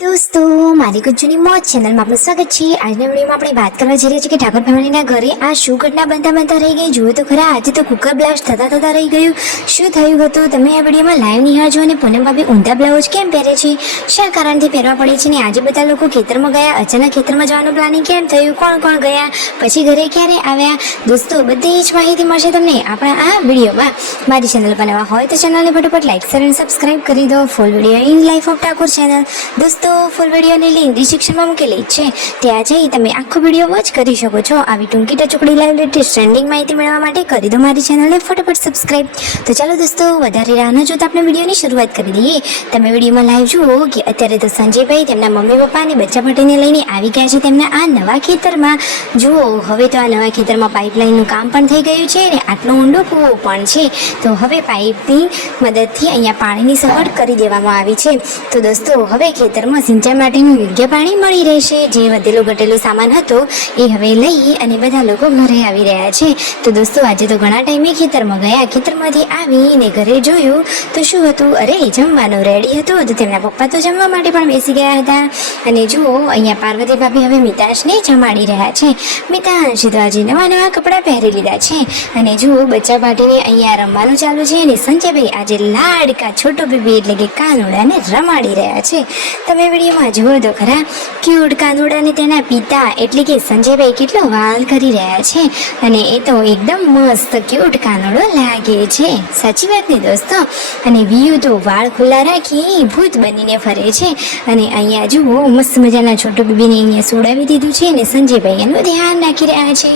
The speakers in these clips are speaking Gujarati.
દોસ્તો મારી ગુજ્જુની મોજ ચેનલમાં આપનું સ્વાગત છે। આજના વિડીયોમાં આપણે વાત કરવા જઈ રહ્યા છીએ કે ઠાકોર ફેમિલીના ઘરે આ શું ઘટના બનતા રહી ગઈ। જુઓ તો ખરા, આજે તો કુકર બ્લાસ્ટ થતા રહી ગયું। શું થયું હતું તમે આ વિડીયોમાં લાઈવ નિહાળજો। અને પૂનમ ભાભી ઊંધા બ્લાઉઝ કેમ પહેરે છે, શા કારણથી પહેરવા પડે છે, ને આજે બધા લોકો ખેતરમાં ગયા, અચાનક ખેતરમાં જવાનું પ્લાનિંગ કેમ થયું, કોણ કોણ ગયા, પછી ઘરે ક્યારે આવ્યા, દોસ્તો બધી જ માહિતી મળશે તમને આપણા આ વિડીયોમાં। મારી ચેનલ પર નવા હોય તો ચેનલને ફટાફટ લાઈક શેર અને સબસ્ક્રાઈબ કરી દો। Full video in life of Thakor channel દોસ્તો ફૂલ વિડીયોની લિંક ડિસ્ક્રિપ્શનમાં મૂકેલી છે, ત્યાં જઈ તમે આખો વિડીયો વોચ કરી શકો છો। આવી ટૂંકી ટચુકડી લાઈવ લેટેસ્ટ ટ્રેન્ડિંગ માહિતી મેળવવા માટે કરી દો મારી ચેનલને ફટાફટ સબસ્ક્રાઈબ। તો ચાલો દોસ્તો વધારે રાહ ન જોતા આપણે વિડીયોની શરૂઆત કરી દઈએ। તમે વિડીયોમાં લાઈવ જુઓ કે અત્યારે તો સંજયભાઈ તેમના મમ્મી પપ્પા અને બચ્ચા પાટીને લઈને આવી ગયા છે તેમના આ નવા ખેતરમાં। જુઓ હવે તો આ નવા ખેતરમાં પાઇપલાઇનનું કામ પણ થઈ ગયું છે અને આટલો ઊંડો કૂવો પણ છે, તો હવે પાઇપની મદદથી અહીંયા પાણીની સગવડ કરી દેવામાં આવી છે। તો દોસ્તો હવે ખેતરમાં સિંચાઈ માટેનું યોગ્ય પાણી મળી રહેશે। જે વધેલો ઘટેલો સામાન હતો એ હવે લઈ અને બધા લોકો ઘરે આવી રહ્યા છે। તો દોસ્તો આજે તો ઘણા ટાઈમે ખેતરમાં ગયા, ખેતરમાંથી આવીને ઘરે જોયું તો શું હતું, અરે જમવાનું રેડી હતું। તો તેમના પપ્પા તો જમવા માટે પણ બેસી ગયા હતા। અને જુઓ અહીંયા પાર્વતી ભાભી હવે મિતાંશને જમાડી રહ્યા છે। મિતાંશ તો આજે નવા કપડાં પહેરી લીધા છે અને જુઓ બચ્ચા પાટીને અહીંયા રમવાનું ચાલુ છે અને સંજયભાઈ આજે લાડકા છોટો બેબી એટલે કે કાનુડાને રમાડી રહ્યા છે। તમે વિડીયોમાં જુઓ તો ખરા, ક્યુટ કાનુડાને તેના પિતા એટલે કે સંજયભાઈ કેટલો વાલ કરી રહ્યા છે અને એ તો એકદમ મસ્ત ક્યુટ કાનુડો લાગે છે, સાચી વાત ને દોસ્તો। અને વિયુ તો વાળ ખુલ્લા રાખી ભૂત બનીને ફરે છે અને અહીંયા જુઓ મસ્ત મજાના છોટુ બેબીને અહીંયા સોડાવી દીધું છે અને સંજયભાઈ એનું ધ્યાન રાખી રહ્યા છે।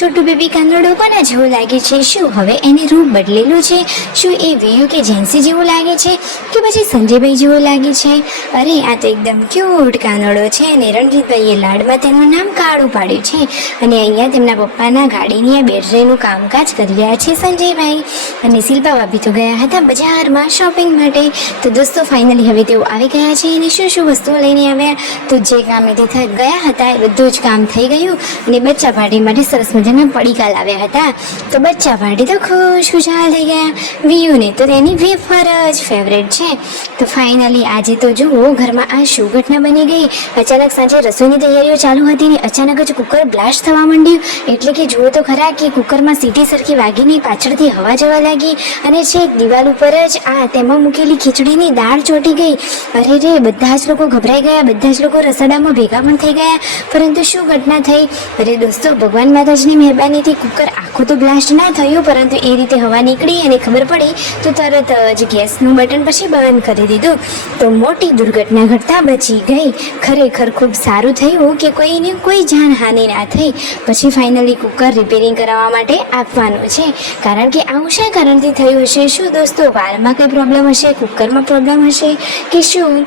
છોટુ બેબી કાનુડો કોના જેવું લાગે છે, શું હવે એને રૂપ બદલેલું છે, શું એ વિયુ કે જેન્સી જેવું લાગે છે કે પછી સંજયભાઈ જેવું લાગે છે? અરે આ તો એકદમ ક્યુટ કાનડો છે અને રણજીતભાઈએ લાડમાં તેનું નામ કાળું પાડ્યું છે અને અહીંયા તેમના પપ્પાના ગાડીની આ બેટરીનું કામકાજ કરી રહ્યા છે સંજયભાઈ। અને શિલ્પા ભાભી તો ગયા હતા બજારમાં શોપિંગ માટે। તો દોસ્તો ફાઇનલી હવે તેઓ આવી ગયા છે અને શું વસ્તુઓ લઈને આવ્યા, તો જે કામેથી ગયા હતા એ બધું જ કામ થઈ ગયું અને બચ્ચા પાર્ટી માટે સરસ મજાના પડીકા લાવ્યા હતા। તો બચ્ચા પાર્ટી તો ખુશાલ થઈ ગયા, વિયુને તો તેની વેફર જ ફેવરેટ છે। તો ફાઇનલી આજે તો જુઓ ઘરમાં આ શું ઘટના બની ગઈ। અચાનક સાંજે રસોઈની તૈયારીઓ ચાલુ હતી ને અચાનક જ કુકર બ્લાસ્ટ થવા માંડ્યું, એટલે કે જુઓ તો ખરા કે કુકરમાં સીટી સરખી વાગીને પાછળથી હવા જવા લાગી અને છેક દિવાલ ઉપર જ તેમાં મૂકેલી ખીચડીની દાળ ચોંટી ગઈ। અરે રે, બધા જ લોકો ગભરાઈ ગયા, બધા જ લોકો રસોડામાં ભેગા પણ થઈ ગયા, પરંતુ શું ઘટના થઈ? અરે દોસ્તો ભગવાન માતાજીની મહેરબાનીથી કુકર આખું તો બ્લાસ્ટ ના થયું, પરંતુ એ રીતે હવા નીકળી અને ખબર પડી તો તરત જ ગેસનું બટન પછી બંધ કરી દીધું, તો મોટી દુર્ઘટના ઘટતા બચી ગઈ। ખરેખર ખૂબ સારું થયું કે કોઈને કોઈ જાનહાનિ ના થઈ। પછી ફાઇનલી કુકર રિપેરિંગ કરાવવા માટે આપવાનું છે, કારણ કે આવું શા કારણથી થયું હશે? શું દોસ્તો વારમાં કંઈ પ્રોબ્લેમ હશે, કુકરમાં પ્રોબ્લેમ હશે કે શું?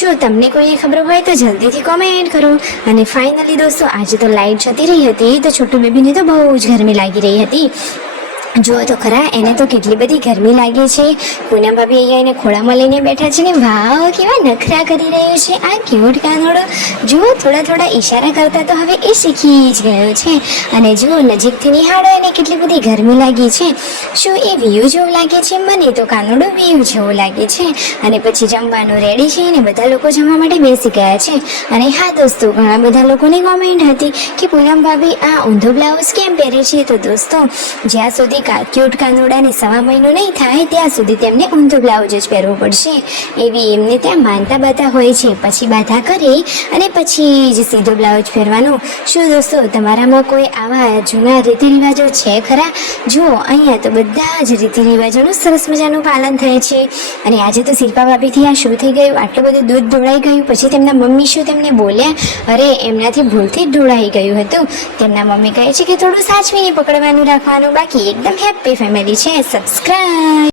જો તમને કોઈને ખબર હોય તો જલ્દીથી કોમેન્ટ કરો। અને ફાઇનલી દોસ્તો આજે તો લાઇટ જતી રહી હતી, તો છોટુ બેબીને તો બહુ જ ગરમી લાગી રહી હતી। જુઓ તો ખરા, એને તો કેટલી બધી ગરમી લાગે છે। પૂનમ ભાભી અહીંયા એને ખોળામાં લઈને બેઠા છે ને વાવ કેવા નખરા કરી રહ્યો છે આ ક્યુટ કાનુડો। જુઓ થોડા ઈશારા કરતા તો હવે એ શીખી જ ગયો છે। અને જુઓ નજીકથી નિહાળો, એને કેટલી બધી ગરમી લાગી છે। શું એ વિયુ જેવું લાગે છે? મને તો કાનુડો વિયુ જેવું લાગે છે। અને પછી જમવાનું રેડી છે અને બધા લોકો જમવા માટે બેસી ગયા છે। અને હા દોસ્તો, ઘણા બધા લોકોની કોમેન્ટ હતી કે પૂનમ ભાભી આ ઊંધો બ્લાઉઝ કેમ પહેરે છે? તો દોસ્તો જ્યાં સુધી ક્યુટ કાનુડાને 1.5 મહિનો નહીં થાય ત્યાં સુધી તેમને ઊંધો બ્લાઉઝ જ પહેરવું પડશે, એવી એમને ત્યાં માનતા બાધા હોય છે। પછી બાધા કરી અને પછી જ સીધો બ્લાઉઝ પહેરવાનું। શું દોસ્તો તમારામાં કોઈ આવા જૂના રીતિ રિવાજો છે ખરા? જુઓ અહીંયા તો બધા જ રીતિ રિવાજોનું સરસ મજાનું પાલન થાય છે। અને આજે તો શિલ્પા ભાભીથી આ શું થઈ ગયું, આટલું બધું દૂધ ઢોળાઈ ગયું, પછી તેમના મમ્મી શું તેમને બોલ્યા? અરે એમનાથી ભૂલથી જ ઢોળાઈ ગયું હતું। તેમના મમ્મી કહે છે કે થોડું સાચવીને પકડવાનું રાખવાનું, બાકી એકદમ હેપી ફેમિલી છે। સબસ્ક્રાઇબ।